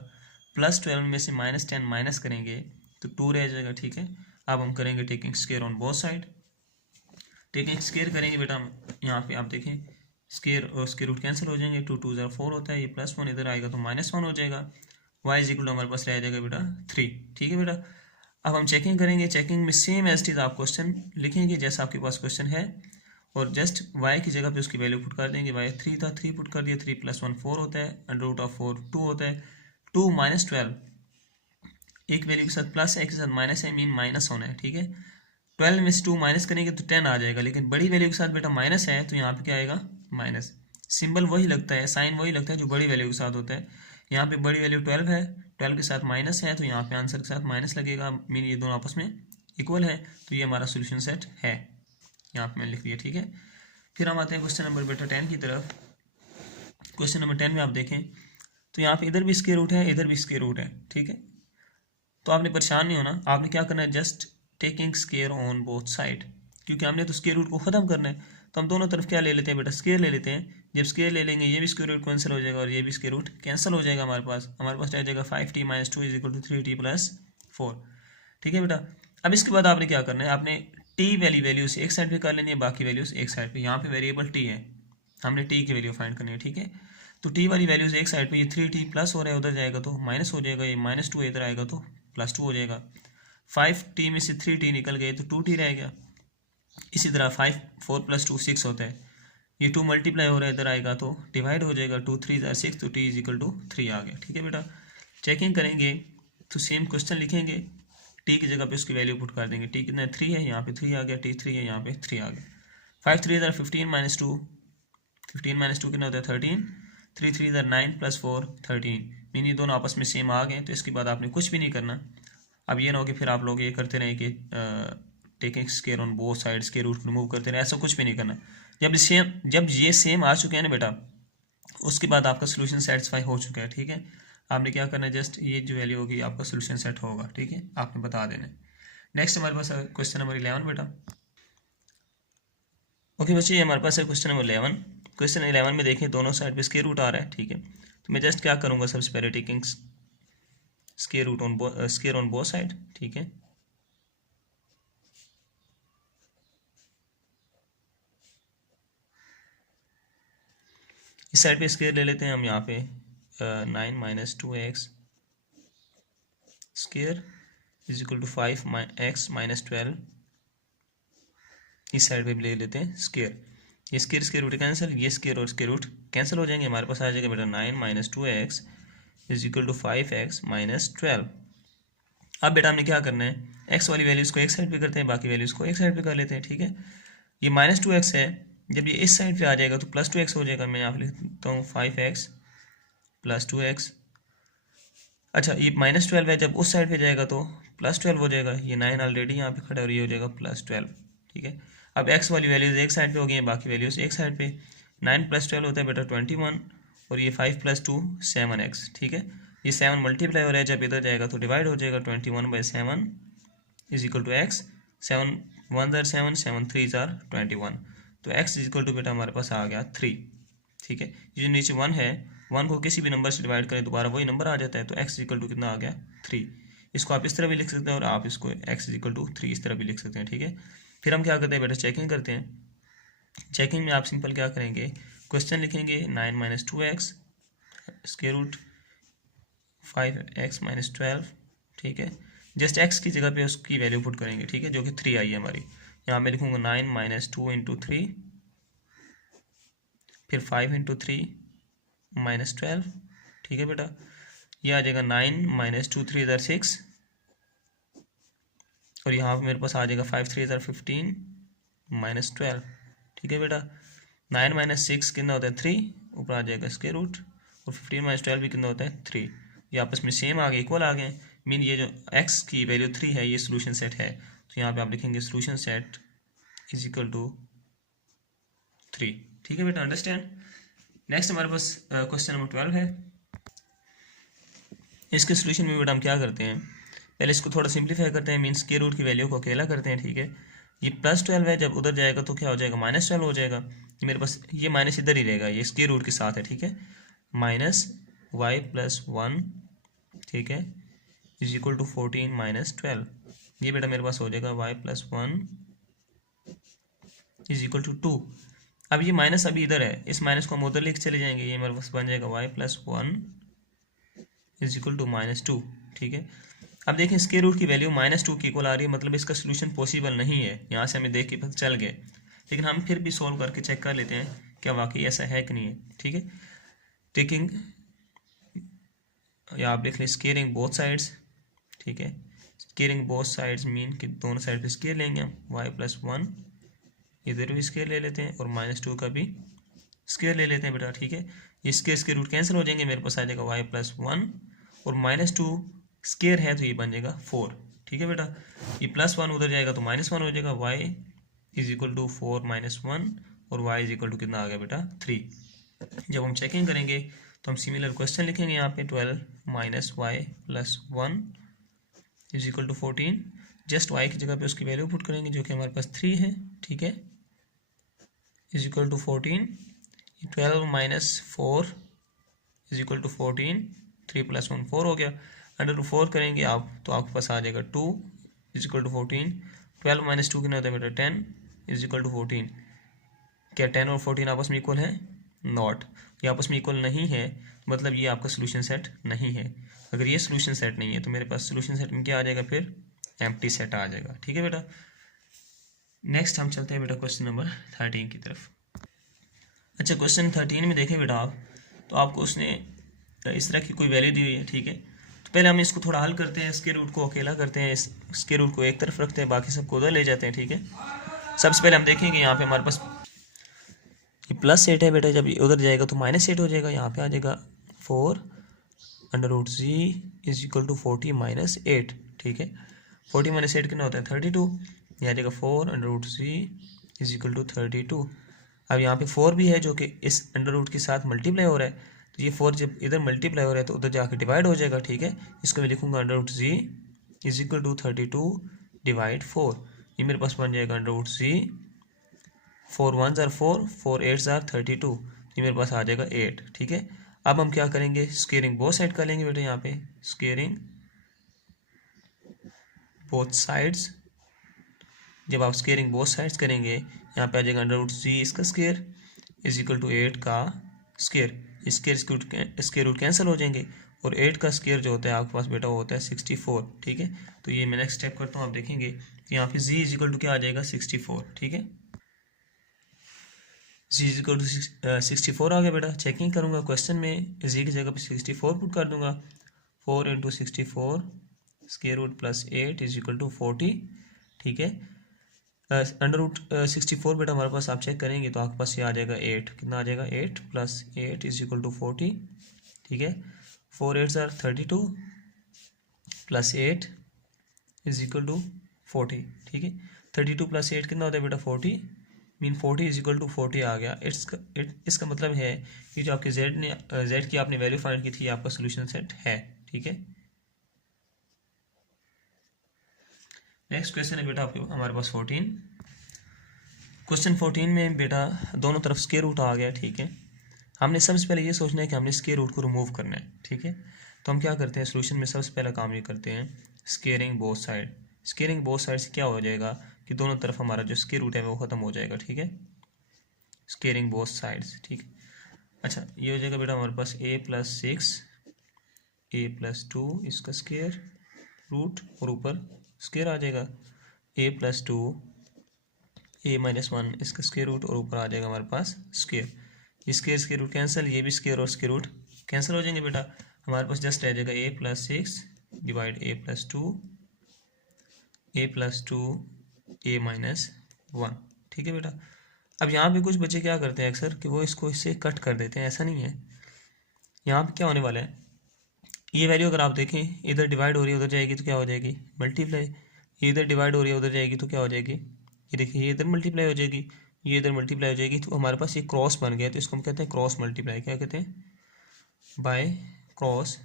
+12 में से -10 माइनस करेंगे तो 2 रह जाएगा, ठीक है। अब हम करेंगे taking square on both side. Taking square करेंगे बेटा, यहाँ पे आप देखें स्क्वायर और स्क्वायर रूट कैंसिल हो जाएंगे, 2 2 = 4 होता है, ये +1 इधर आएगा तो -1 हो जाएगा। y = हमारे पास रह जाएगा बेटा 3, ठीक है बेटा। अब हम चेकिंग करेंगे, चेकिंग में सेम एज इट इज आप क्वेश्चन लिखेंगे जैसा आपके पास क्वेश्चन है, और जस्ट y की जगह पे उसकी वैल्यू पुट कर देंगे। y 3 था, 3 पुट कर दिया, 3 + 1 4 होता है, √4 2 होता है। 2 - 12 एक वैल्यू के साथ प्लस है, एक के साथ माइनस है, मीन माइनस होना है, ठीक है। 12 में से 2 माइनस करेंगे तो 10 आ जाएगा, लेकिन बड़ी वैल्यू के साथ बेटा माइनस है तो यहाँ पे क्या आएगा, माइनस। सिंबल वही लगता है, साइन वही लगता है जो बड़ी वैल्यू के साथ होता है। यहाँ पे बड़ी वैल्यू 12 है, 12 के साथ माइनस है तो यहाँ पे आंसर के साथ माइनस लगेगा, मीन ये दोनों आपस में इक्वल है, तो ये हमारा सोल्यूशन सेट है, यहाँ पे मैंने लिख दिया, ठीक है। फिर हम आते हैं क्वेश्चन नंबर बेटा 10 की तरफ। क्वेश्चन नंबर 10 में आप देखें तो यहाँ पे इधर भी स्क्वायर रूट है, इधर भी स्क्वायर रूट है, ठीक है। तो आपने परेशान नहीं होना, आपने क्या करना है, just taking square on both side, क्योंकि हमने तो स्क्वायर रूट को खत्म करना है, तो हम दोनों तरफ क्या ले लेते हैं बेटा, स्क्वायर ले लेते हैं। जब स्क्वायर ले लेंगे ये भी स्क्वायर रूट कैंसिल हो जाएगा और ये भी स्क्वायर रूट कैंसिल हो जाएगा, हमारे पास रह जाएगा 5t - 2 = 3t + 4, ठीक है बेटा। अब इसके बाद आपने क्या करना है, आपने t वाली वैल्यूज एक साइड पे कर लेनी है, बाकी वैल्यूज एक साइड पे। यहाँ पे वेरिएबल t है, हमने t की वैल्यू फाइंड करनी है, ठीक है। तो t वाली वैल्यूज एक साइड पे, ये 3t प्लस हो रहा है, उधर जाएगा तो माइनस हो जाएगा, ये -2 इधर आएगा तो +2 हो जाएगा। 5t में से 3t निकल गए तो 2t रह गया। इसी तरह 5 4 + 2 6 होता है, ये 2 मल्टीप्लाई हो रहा है, इधर आएगा तो डिवाइड हो जाएगा, 2 3 = 6 तो t = 3 आ गया, ठीक है बेटा। चेकिंग करेंगे तो सेम क्वेश्चन लिखेंगे, t की जगह पे उसकी वैल्यू पुट कर देंगे। t कितना है, 3 है, यहाँ पे 3 आ गया, t 3 है, यहाँ पे 3 आ गया। 5 3 = 15 - 2, 15 - 2 कितना होता है 13, 3 3 = 9 + 4 13, मीन ये दोनों आपस में सेम आ गए, तो इसके बाद आपने कुछ भी नहीं करना। अब ये ना हो कि फिर आप लोग ये करते रहें कि taking square on both sides के रूट रिमूव करते रहे, ऐसा कुछ भी नहीं करना। जब ये सेम आ चुके हैं ना बेटा, उसके बाद आपका सोल्यूशन सेटिस्फाई हो चुका है, ठीक है। आपने क्या करना है, जस्ट ये जो वैल्यू होगी आपका सोल्यूशन सेट होगा, ठीक है, आपने बता देना है। नेक्स्ट हमारे पास है क्वेश्चन नंबर 11 बेटा। ओके बच्चे, ये हमारे पास है क्वेश्चन नंबर 11। क्वेश्चन 11 में देखें दोनों साइड पे स्क्वायर रूट आ रहा है, ठीक है। तो मैं जस्ट क्या करूँगा, सबसे पहले taking square on both side, ठीक है। इस साइड पे स्क्वायर ले लेते हैं हम, यहाँ पे 9 - 2x स्क्वायर = 5x - 12, इस साइड पे भी ले लेते हैं स्क्वायर। ये स्क्वायर रूट कैंसिल, ये स्क्वायर और स्क्वायर रूट कैंसिल हो जाएंगे, हमारे पास आ जाएगा बेटा 9 - 2x = 5x - 12। अब बेटा हमने क्या करना है, एक्स वाली वैल्यूज़ को एक साइड पे करते हैं, बाकी वैल्यूज़ को एक साइड पे कर लेते हैं, ठीक है। ये -2x है, जब ये इस साइड पे आ जाएगा तो +2x हो जाएगा। मैं यहाँ पे लिख देता हूँ 5x + 2x। अच्छा, ये -12 है, जब उस साइड पे जाएगा तो +12 हो जाएगा। ये 9 ऑलरेडी यहाँ पे खड़ा है और ये हो जाएगा +12, ठीक है। अब x वाली वैल्यूज़ एक साइड पे हो गई हैं, बाकी वैल्यूज़ एक साइड पे। 9 + 12 होता है बेटा 21, और ये 5 + 2 7x, ठीक है। ये 7 मल्टीप्लाई हो रहा है, जब इधर जाएगा तो डिवाइड हो जाएगा। 21/7 = x। 7 1 * 7, 7 3 * 21, तो x = बेटा हमारे पास आ गया 3, ठीक है। ये जो नीचे 1 है, 1 को किसी भी नंबर से डिवाइड करें दोबारा वही नंबर आ जाता है, तो x = कितना आ गया 3। इसको आप इस तरह भी लिख सकते हैं और आप इसको x = 3 इस तरह भी लिख सकते हैं, ठीक है। फिर हम क्या करते हैं बेटा, चेकिंग करते हैं। चेकिंग में आप सिंपल क्या करेंगे, क्वेश्चन लिखेंगे 9 - 2x √ 5x - 12, ठीक है। जस्ट x की जगह पे उसकी वैल्यू पुट करेंगे, ठीक है, जो कि 3 आई है हमारी। यहाँ मैं लिखूंगा 9 - 2 × 3, फिर 5 × 3 - 12, ठीक है बेटा। ये आ जाएगा 9 - 2 3 * 6, और यहाँ पे मेरे पास आ जाएगा 5 3 * 15 - 12, ठीक है बेटा। 9 - 6 कितना होता है 3, ऊपर आ जाएगा स्क्वायर रूट, और 15 - 12 भी कितना होता है 3। ये आपस में सेम आ गए, इक्वल आ गए। मीन ये जो x की वैल्यू 3 है, ये सोल्यूशन सेट है, तो यहाँ पे आप लिखेंगे सोल्यूशन सेट = 3, ठीक है बेटा, अंडरस्टैंड। नेक्स्ट हमारे पास क्वेश्चन नंबर 12 है। इसके सोल्यूशन में बेटा हम क्या करते हैं, पहले इसको थोड़ा सिंप्लीफाई करते हैं, मीन्स स्क्वायर रूट की वैल्यू को अकेला करते हैं, ठीक है। ये +12 है, जब उधर जाएगा तो क्या हो जाएगा, -12 हो जाएगा। ये मेरे पास ये माइनस इधर ही रहेगा, ये स्क्वायर रूट के साथ है, ठीक है। -y + 1, ठीक है, = 14 - 12। ये बेटा मेरे पास हो जाएगा y + 1 = 2। अब ये माइनस अभी इधर है, इस माइनस को हम उधर लेके चले जाएंगे, ये मेरे पास बन जाएगा y + 1 = -2, ठीक है। अब देखें स्क्वायर रूट की वैल्यू -2 की इक्वल आ रही है, मतलब इसका सोल्यूशन पॉसिबल नहीं है। यहाँ से हमें देख के पता चल गए, लेकिन हम फिर भी सॉल्व करके चेक कर लेते हैं क्या वाकई ऐसा है कि नहीं है, ठीक है। टेकिंग, या आप देख लें स्क्वेयरिंग बोथ साइड्स, ठीक है। स्क्वेयरिंग बोथ साइड्स मीन कि दोनों साइड पे स्क्वेयर लेंगे हम। y + 1 इधर भी स्क्वेयर ले लेते हैं, और -2 का भी स्क्वेयर ले लेते हैं बेटा, ठीक है। ये स्क्वेयर रूट कैंसिल हो जाएंगे, मेरे पास आ जाएगा y + 1, और -2 स्क्वेयर है तो ये बन जाएगा 4, ठीक है बेटा। ये +1 उधर जाएगा तो -1 हो जाएगा। y = 4 - 1, और y = कितना आ गया बेटा 3। जब हम चेकिंग करेंगे तो हम सिमिलर क्वेश्चन लिखेंगे यहाँ पे 12 - y + 1 = 14। जस्ट y की जगह पे उसकी वैल्यू पुट करेंगे जो कि हमारे पास 3 है, ठीक है, = 14। 12 - 4 = 14, 3 + 1 4 हो गया। √4 करेंगे आप तो आपके पास आ जाएगा 2 = 14। 12 - 2 कितना होता है बेटा 10 = 14। क्या 10 और 14 आपस में इक्वल है, नॉट। ये आपस में इक्वल नहीं है, मतलब ये आपका सोल्यूशन सेट नहीं है। अगर ये सोल्यूशन सेट नहीं है तो मेरे पास सोल्यूशन सेट में क्या आ जाएगा, फिर एम्प्टी सेट आ जाएगा, ठीक है बेटा। नेक्स्ट हम चलते हैं बेटा क्वेश्चन नंबर 13 की तरफ। अच्छा, क्वेश्चन 13 में देखें बेटा आप, तो आपको उसने इस तरह की कोई वैल्यू दी हुई है, ठीक है। तो पहले हम इसको थोड़ा हल करते हैं, स्क्वायर रूट को अकेला करते हैं, इस स्क्वायर रूट को एक तरफ रखते हैं, बाकी सबको उधर ले जाते हैं, ठीक है। सबसे पहले हम देखेंगे यहाँ पे हमारे पास ये +8 है बेटा, जब उधर जाएगा तो -8 हो जाएगा। यहाँ पे आ जाएगा 4 √z = 40 - 8, ठीक है। 40 - 8 कितना होता है 32। यहाँ आ जाएगा 4 √z = 32। अब यहाँ पे 4 भी है जो कि इस √ के साथ मल्टीप्लाई हो रहा है, तो ये 4 जब इधर मल्टीप्लाई हो रहा है तो उधर जाके डिवाइड हो जाएगा, ठीक है। इसको मैं लिखूंगा √z = 32 / 4। ये मेरे पास बन जाएगा √z 4 1 * 4, 4 8 * 32, ये मेरे पास आ जाएगा 8, ठीक है। अब हम क्या करेंगे, स्क्वेयरिंग बोथ साइड कर लेंगे बेटा। यहाँ पे स्क्वेयरिंग बोथ साइड्स, जब आप स्क्वेयरिंग बोथ साइड्स करेंगे यहाँ पे आ जाएगा √z इसका स्क्वेयर = 8 का स्क्वेयर। स्क्वेयर रूट कैंसिल हो जाएंगे, और 8 का स्क्वेयर जो होता है आपके पास बेटा वो होता है 64, ठीक है। तो ये मैं नेक्स्ट स्टेप करता हूँ, आप देखेंगे कि यहाँ पे z = क्या आ जाएगा 64, ठीक है। z = 64 आ गया बेटा। चेकिंग करूँगा क्वेश्चन में, z की जगह पे 64 पुट कर दूंगा। 4 × 64 square root plus 8 is equal to 40, ठीक है। अंडर रूट 64 बेटा हमारे पास आप चेक करेंगे तो आपके पास ये आ जाएगा 8, कितना आ जाएगा 8 प्लस 8 इज इक्वल टू 40, ठीक है। 4 8 are 32 plus 8 is equal to 40, ठीक है। 32 प्लस 8 कितना होता है बेटा 40, मीन 40 इज इक्वल टू 40 आ गया। इसका मतलब है कि जो आपके जेड की आपने वैल्यू फाइंड की थी आपका सोल्यूशन सेट है, ठीक है। नेक्स्ट क्वेश्चन है बेटा आपके हमारे पास 14। क्वेश्चन 14 में बेटा दोनों तरफ स्क्वायर रूट आ गया, ठीक है। हमने सबसे पहले ये सोचना है कि हमने स्क्वायर रूट को रिमूव करना है, ठीक है। तो हम क्या करते हैं सोल्यूशन में सबसे पहला काम ये करते हैं squaring both side. Squaring both side से क्या हो जाएगा कि दोनों तरफ हमारा जो स्क्वायर रूट है वो खत्म हो जाएगा, ठीक है। स्क्वायरिंग बोथ साइड्स, ठीक है। अच्छा ये हो जाएगा बेटा हमारे पास a प्लस 6 a प्लस 2 इसका स्क्वायर रूट और ऊपर स्क्वायर आ जाएगा a प्लस 2 a माइनस 1 इसका स्क्वायर रूट और ऊपर आ जाएगा हमारे पास स्क्वायर। ये स्क्वायर रूट कैंसिल, ये भी स्क्वायर और स्क्वायर रूट कैंसिल हो जाएंगे बेटा। हमारे पास जस्ट रह जाएगा a plus 6 divide a plus 2 a plus 2 a minus 1, ठीक है बेटा। अब यहाँ पे कुछ बच्चे क्या करते हैं अक्सर कि वो इसको इससे कट कर देते हैं, ऐसा नहीं है। यहाँ पे क्या होने वाला है, ये वैल्यू अगर आप देखें इधर डिवाइड हो रही है उधर जाएगी तो क्या हो जाएगी मल्टीप्लाई, ये इधर डिवाइड हो रही है उधर जाएगी तो क्या हो जाएगी, ये देखिए ये इधर मल्टीप्लाई हो जाएगी, ये इधर मल्टीप्लाई हो जाएगी। तो हमारे पास ये क्रॉस बन गया, तो इसको हम कहते हैं क्रॉस मल्टीप्लाई। क्या कहते हैं, बाय क्रॉस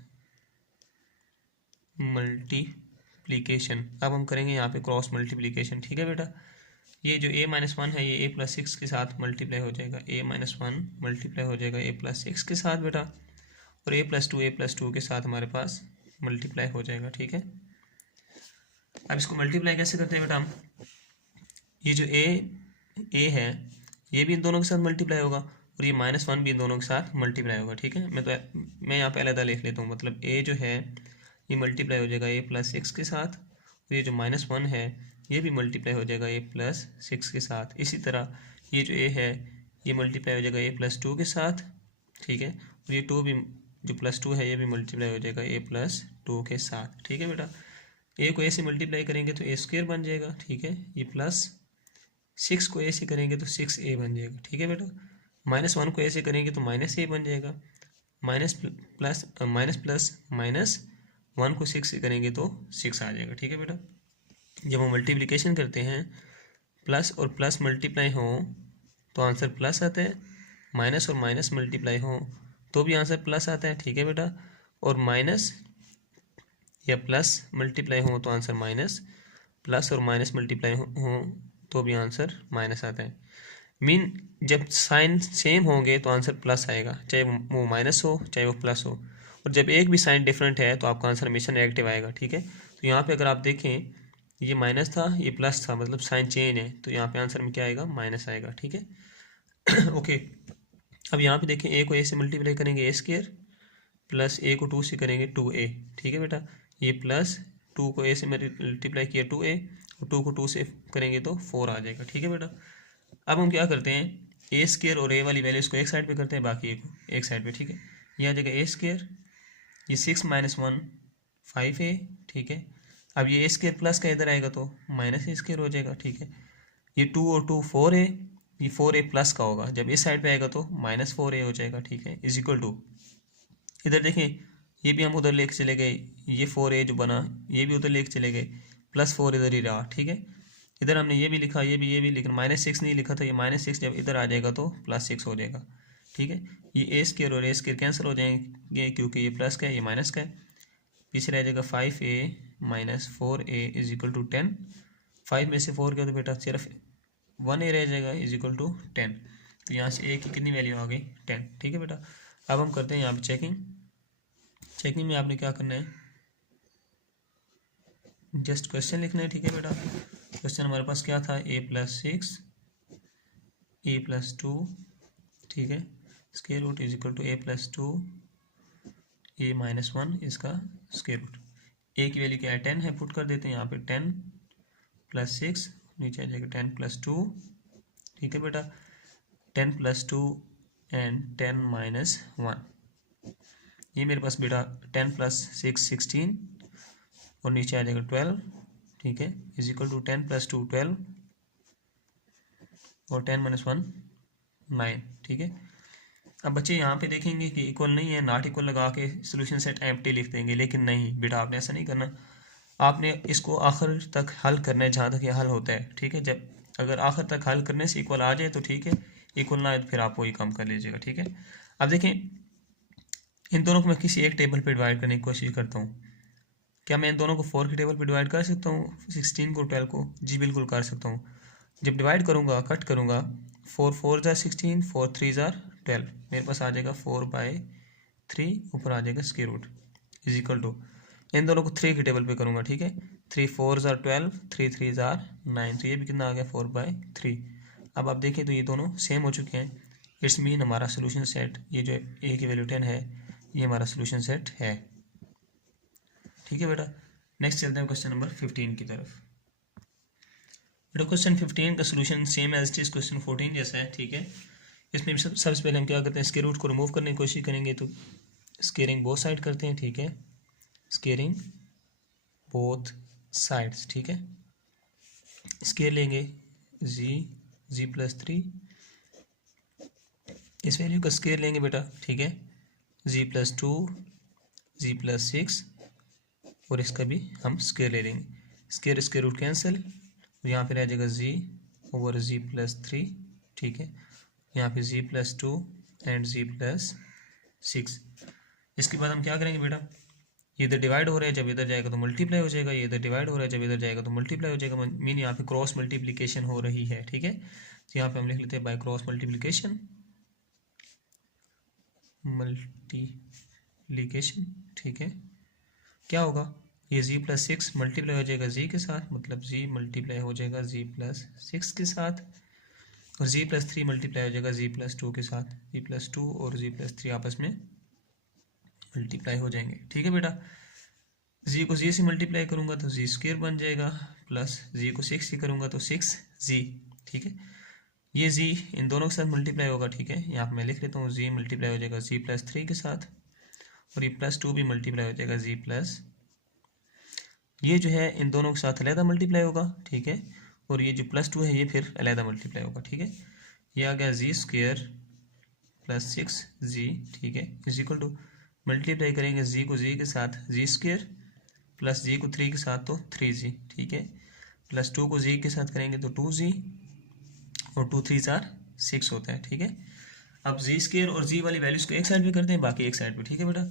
मल्टीप्लीकेशन। अब हम करेंगे यहाँ पे क्रॉस मल्टीप्लीकेशन, ठीक है बेटा। ये जो a माइनस 1 है ये a प्लस 6 के साथ मल्टीप्लाई हो जाएगा, a माइनस 1 मल्टीप्लाई हो जाएगा a प्लस 6 के साथ बेटा, और a प्लस 2 के साथ हमारे पास मल्टीप्लाई हो जाएगा, ठीक है। अब इसको मल्टीप्लाई कैसे करते हैं बेटा हम, ये जो a है ये भी इन दोनों के साथ मल्टीप्लाई होगा और ये माइनस 1 भी इन दोनों के साथ मल्टीप्लाई होगा, ठीक है। मैं यहाँ पे अलग लिख लेता हूँ, मतलब a जो है ये मल्टीप्लाई हो जाएगा a प्लस 6 के साथ, और ये जो माइनस 1 है ये भी मल्टीप्लाई हो जाएगा a प्लस 6 के साथ। इसी तरह ये जो a है ये मल्टीप्लाई हो जाएगा a प्लस 2 के साथ, ठीक है। और ये 2 भी जो प्लस 2 है ये भी मल्टीप्लाई हो जाएगा a प्लस 2 के साथ, ठीक है बेटा। a को a से मल्टीप्लाई करेंगे तो a स्क्वायर बन जाएगा, ठीक है। ये प्लस 6 को a से करेंगे तो 6a बन जाएगा, ठीक है बेटा। माइनस 1 को a से करेंगे तो माइनस a बन जाएगा, माइनस प्लस माइनस 1 को 6 से करेंगे तो 6 आ जाएगा, ठीक है बेटा। जब हम मल्टीप्लिकेशन करते हैं प्लस और प्लस मल्टीप्लाई हो तो आंसर प्लस आता है, माइनस और माइनस मल्टीप्लाई हो तो भी आंसर प्लस आता है, ठीक है बेटा। और माइनस या प्लस मल्टीप्लाई हो तो आंसर माइनस, प्लस और माइनस मल्टीप्लाई हो तो भी आंसर माइनस आता है। मीन जब साइन सेम होंगे तो आंसर प्लस आएगा, चाहे वो माइनस हो चाहे वो प्लस हो। और जब एक भी साइन डिफरेंट है तो आपका आंसर हमेशा नेगेटिव आएगा, ठीक है। तो यहाँ पे अगर आप देखें ये माइनस था ये प्लस था, मतलब साइन चेंज है, तो यहाँ पे आंसर में क्या आएगा माइनस आएगा, ठीक है। ओके अब यहाँ पे देखें a को a से मल्टीप्लाई करेंगे a स्क्वायर, प्लस a को 2 से करेंगे 2a, ठीक है बेटा। ये प्लस 2 को a से मल्टीप्लाई किया 2a और 2 को 2 से करेंगे तो 4 आ जाएगा, ठीक है बेटा। अब हम क्या करते हैं ए स्क्वायर और ए वाली वैल्यूज को एक साइड पे करते हैं, बाकी एक एक साइड पे, ठीक है। ये आ जाएगा ए स्क्वायर, ये 6 माइनस 1 5a, ठीक है। अब ये ए स्क्वायर प्लस का इधर आएगा तो माइनस ए स्क्वायर हो जाएगा, ठीक है। ये 2 और 2 4a, ये 4a प्लस का होगा, जब इस साइड पे आएगा तो माइनस 4a हो जाएगा, ठीक है। इज इक्वल टू इधर देखें ये भी हम उधर लेके चले गए, ये 4a जो बना ये भी उधर लेके चले गए, प्लस 4 इधर ही रहा, ठीक है। इधर हमने ये भी लिखा ये भी, लेकिन माइनस 6 नहीं लिखा था, ये माइनस 6 जब इधर आ जाएगा तो प्लस 6 हो जाएगा, ठीक है। ये ए स्क्वायर और ए स्क्वायर कैंसिल हो जाएंगे क्योंकि ये प्लस का है ये माइनस का है। पीछे रह जाएगा 5a minus 4a is equal to 10। 5 में से 4 क्या तो बेटा सिर्फ 1a रह जाएगा इज इक्वल टू 10। तो यहाँ से a की कितनी वैल्यू आ गई 10, ठीक है बेटा। अब हम करते हैं यहाँ पे चेकिंग में आपने क्या करना है, जस्ट क्वेश्चन लिखना है, ठीक है बेटा। क्वेश्चन हमारे पास क्या था a प्लस 6 a प्लस 2, ठीक है, square root is equal to a plus 2 a minus 1 इसका स्क्वायर रूट। a की वैल्यू क्या है 10 है, पुट कर देते हैं यहाँ पे 10 प्लस 6 नीचे आ जाएगा 10 प्लस 2, ठीक है बेटा। 10 प्लस 2 एंड 10 माइनस 1, ये मेरे पास बेटा 10 प्लस 6 16 और नीचे आ जाएगा 12, ठीक है, इज इक्वल टू 10 + 2 12 और 10 - 1 9, ठीक है। अब बच्चे यहाँ पे देखेंगे कि इक्वल नहीं है, नॉट इक्वल लगा के सोल्यूशन सेट एम्प्टी लिख देंगे, लेकिन नहीं बेटा, आपने ऐसा नहीं करना। आपने इसको आखिर तक हल करना है जहाँ तक ये हल होता है, ठीक है। जब अगर आखिर तक हल करने से इक्वल आ जाए तो ठीक है, इक्वल ना आए तो फिर आप वही काम कर लीजिएगा, ठीक है। अब देखें, इन दोनों को मैं किसी एक टेबल पे डिवाइड करने की कोशिश करता हूँ। क्या मैं इन दोनों को 4 के टेबल पे डिवाइड कर सकता हूँ, 16 को 12 को? जी बिल्कुल कर सकता हूँ। जब डिवाइड करूँगा, कट करूँगा, 4 4 जार 16, 4 3 जार 12, मेरे पास आ जाएगा 4/3, ऊपर आ जाएगा square root, is equal to, इन दोनों को 3 के टेबल पे करूँगा, ठीक है। 3 4 जार 12, 3 3 जार 9, तो ये भी कितना आ गया 4/3। अब आप देखें तो ये दोनों सेम हो चुके हैं। इट्स मीन हमारा सोल्यूशन सेट, ये जो ए की वैल्यू 10 है, ये हमारा सोल्यूशन सेट है, ठीक है बेटा। नेक्स्ट चलते हैं क्वेश्चन नंबर 15 की तरफ। बेटा क्वेश्चन 15 का solution same as it is question 14 जैसा है, ठीक है। इसमें सबसे पहले हम क्या करते हैं, स्क्वायर रूट को रिमूव करने की कोशिश करेंगे, तो स्क्वेयरिंग बोथ साइड करते हैं, ठीक है, स्क्वेयरिंग बोथ साइड्स, ठीक है। स्क्वेयर लेंगे जी + 3, इस वैल्यू का स्क्वेयर लेंगे बेटा, ठीक है, जी + 2, जी + 6, और इसका भी हम स्क्वेयर ले लेंगे। स्क्वेयर स्क्वेयर रूट कैंसिल, यहाँ पे रह जाएगा जी + 3, ठीक है, यहाँ पे जी + 2 एंड जी + 6। इसके बाद हम क्या करेंगे बेटा, ये इधर डिवाइड हो रहा है, जब इधर जाएगा तो मल्टीप्लाई हो जाएगा, ये इधर डिवाइड हो रहा है, जब इधर जाएगा तो मल्टीप्लाई हो जाएगा, मीन यहाँ पे क्रॉस मल्टीप्लिकेशन हो रही है, ठीक है। तो यहाँ पे हम लिख लेते हैं बाय क्रॉस मल्टीप्लिकेशन, ठीक है। क्या होगा, ये जी + 6 मल्टीप्लाई हो जाएगा जी के साथ, मतलब जी मल्टीप्लाई हो जाएगा जी + 6 के साथ, और जी + 3 मल्टीप्लाई हो जाएगा जी + 2 के साथ। जी + 2 और जी + 3 आपस में मल्टीप्लाई हो जाएंगे, ठीक है बेटा। जी को जी से मल्टीप्लाई करूंगा तो जी स्क्वायर बन जाएगा, प्लस जी को 6 से करूंगा तो 6g, ठीक है। ये जी इन दोनों के साथ मल्टीप्लाई होगा, ठीक है, यहाँ पर मैं लिख लेता हूँ, जी मल्टीप्लाई हो जाएगा जी + 3 के साथ, और ये +2 भी मल्टीप्लाई हो जाएगा जी प्लस, ये जो है इन दोनों के साथ अलहदा मल्टीप्लाई होगा, ठीक है, और ये जो +2 है ये फिर अलहदा मल्टीप्लाई होगा, ठीक है। ये आ गया जी स्क्वायर + 6g, ठीक है, इज इक्वल टू, मल्टीप्लाई करेंगे जी को जी के साथ जी स्क्वायर, प्लस जी को 3 के साथ तो 3g, ठीक है, +2 को जी के साथ करेंगे तो 2g, और 2 3 जार 6 होता है, ठीक है। अब जी स्क्वायर और जी वाली वैल्यूज को एक साइड पे करते हैं, बाकी एक साइड पे, ठीक है बेटा।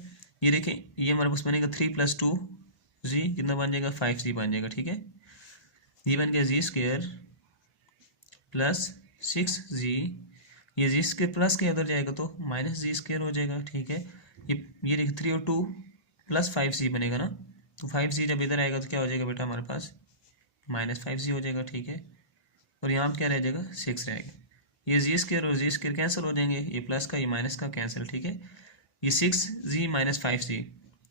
ये देखें, ये हमारे पास बनेगा 3 + 2g, कितना बन जाएगा 5g बन जाएगा, ठीक है। ये बन गया जी स्क्वायर + 6g, ये जी स्क्वायर प्लस के अंदर जाएगा तो -g² हो जाएगा, ठीक है। ये देखिए 3 और 2 + 5g बनेगा ना, तो 5g जब इधर आएगा तो क्या हो जाएगा बेटा हमारे पास -5g हो जाएगा, ठीक है। और यहाँ पर क्या रह जाएगा 6 रहेगा, ये जी स्क्वायर और जी स्क्वायर कैंसिल हो जाएंगे, ये प्लस का ये माइनस का कैंसिल, ठीक है। ये 6g - 5g,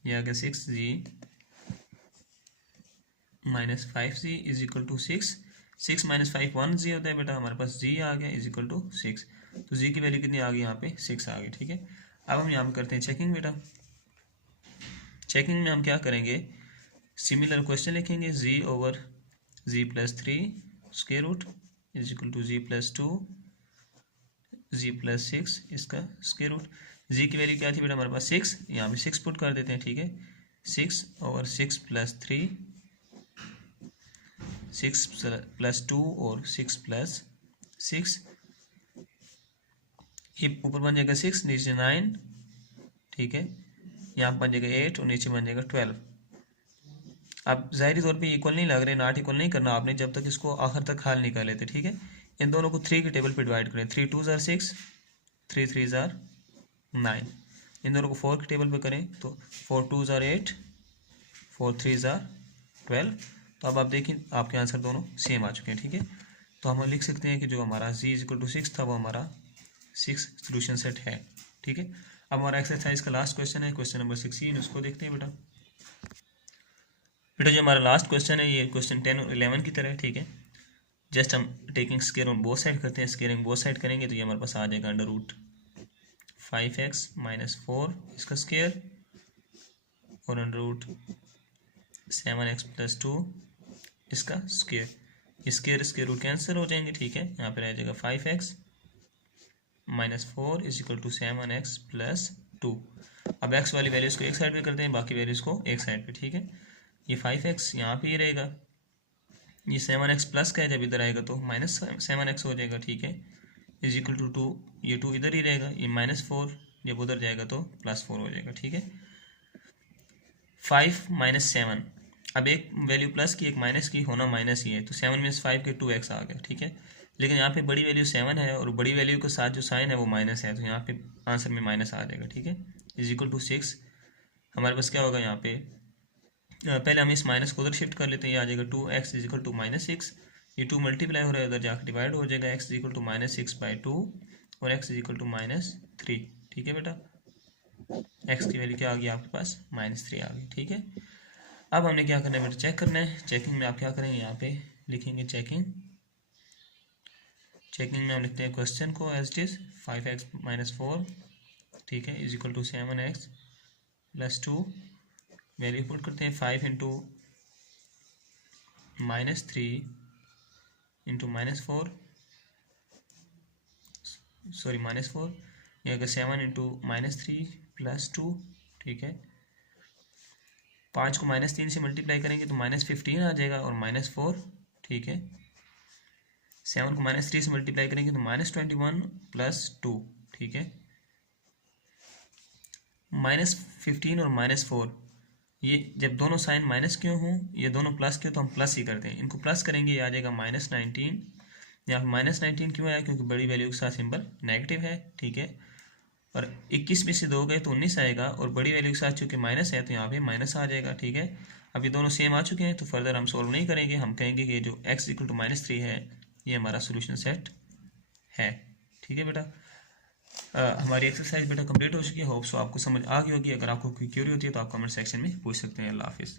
ये आ गया 6g - 5g is equal to 6 - 5 1g होता है बेटा, हमारे पास g आ गया इज इक्वल टू 6, तो g की वैल्यू कितनी आ गई यहाँ पे 6 आ गई, ठीक है। अब हम यहाँ पे करते हैं चेकिंग बेटा। चेकिंग में हम क्या करेंगे, सिमिलर क्वेश्चन लिखेंगे, g/g + 3 square root is equal to g + 2 g + 6 इसका स्क्वायर रूट। जी की वैल्यू क्या थी बेटा हमारे पास 6, यहाँ पे 6 पुट कर देते हैं, ठीक है, 6 और 6 + 3, 6 + 2 और 6 + 6, ये ऊपर बन जाएगा 6, नीचे 9, ठीक है, यहाँ बन जाएगा 8 और नीचे बन जाएगा 12। अब ज़ाहिरी तौर पे इक्वल नहीं लग रहे, नॉट इक्वल नहीं करना आपने जब तक इसको आखिर तक हल नहीं कर लेते, ठीक है। इन दोनों को 3 के टेबल पे डिवाइड करें, 3 2 जार 6, 3 3 जार 9, इन दोनों को 4 के टेबल पे करें तो 4 2 जार 8, 4 3 जार 12। तो अब आप देखिए आपके आंसर दोनों सेम आ चुके हैं, ठीक है। तो हम लिख सकते हैं कि जो हमारा z = 6 था वो हमारा 6 सोल्यूशन सेट है, ठीक है। अब हमारा एक्सरसाइज का लास्ट क्वेश्चन है, क्वेश्चन नंबर 16, उसको देखते हैं बेटा। जो हमारा लास्ट क्वेश्चन है ये क्वेश्चन 10 और 11 की तरह है, ठीक है। जस्ट हम taking square on both side करते हैं, स्क्वायरिंग बोथ साइड करेंगे तो ये हमारे पास आ जाएगा √5x - 4 इसका स्क्वायर, और √5 7x प्लस 2 इसका स्क्वेयर, स्क्वेयर रूट कैंसिल हो जाएंगे, ठीक है। यहाँ पे रह जाएगा 5x minus 4 is equal to 7x plus 2। अब x वाली वैल्यूज़ को एक साइड पे करते हैं, बाकी वैल्यूज़ को एक साइड पे, ठीक है। ये 5x यहाँ पे ही रहेगा, ये 7x प्लस का है, जब इधर आएगा तो माइनस 7x हो जाएगा, ठीक है। इज इक्वल टू 2, ये 2 इधर ही रहेगा, ये -4 जब उधर जाएगा तो +4 हो जाएगा, ठीक है। 5 माइनस 7, अब एक वैल्यू प्लस की एक माइनस की, होना माइनस ही है, तो 7 में 5 के 2x आ गया, ठीक है। लेकिन यहाँ पे बड़ी वैल्यू 7 है और बड़ी वैल्यू के साथ जो साइन है वो माइनस है, तो यहाँ पे आंसर में माइनस आ जाएगा, ठीक है। इज इक्वल टू 6, हमारे पास क्या होगा यहाँ पे, पहले हम इस माइनस को उधर शिफ्ट कर लेते हैं, ये आ जाएगा 2x इज इक्वल टू -6, ये 2 मल्टीप्लाई हो रहा है, उधर जाकर डिवाइड हो जाएगा, x इज इक्वल टू -6/2 और x इज इक्वल टू -3, ठीक है बेटा। x की वैल्यू क्या आ गई आपके पास, -3 आ गई, ठीक है। अब हमने क्या करना है बेटा, चेक करना है। चेकिंग में आप क्या करेंगे, यहाँ पे लिखेंगे चेकिंग में हम लिखते हैं क्वेश्चन को as it is 5x minus 4, ठीक है, is equal to 7x plus 2, value put करते हैं 5 इंटू -3 इंटू -4, सॉरी -4, ये अगर 7 इंटू -3 प्लस 2, ठीक है। 5 को -3 से मल्टीप्लाई करेंगे तो -15 आ जाएगा और -4, ठीक है। 7 को -3 से मल्टीप्लाई करेंगे तो -21 प्लस 2, ठीक है। -15 और -4, ये जब दोनों साइन माइनस क्यों हों, ये दोनों प्लस क्यों, तो हम प्लस ही करते हैं, इनको प्लस करेंगे, ये आ जाएगा -19। यहाँ पे -19 क्यों आया, क्योंकि बड़ी वैल्यू के साथ सिंबल नेगेटिव है, ठीक है। और 21 में से 2 गए तो 19 आएगा, और बड़ी वैल्यू के साथ चूंकि माइनस है तो यहाँ पे माइनस आ जाएगा, ठीक है। अब ये दोनों सेम आ चुके हैं, तो फर्दर हम सोल्व नहीं करेंगे, हम कहेंगे कि जो x इक्वल टू -3 है ये हमारा सोल्यूशन सेट है, ठीक है बेटा। हमारी एक्सरसाइज बेटा कंप्लीट हो चुकी है, होप सो आपको समझ आ गई होगी। अगर आपको कोई क्वेरी होती है तो आप कमेंट सेक्शन में पूछ सकते हैं। अल्लाह हाफिज़।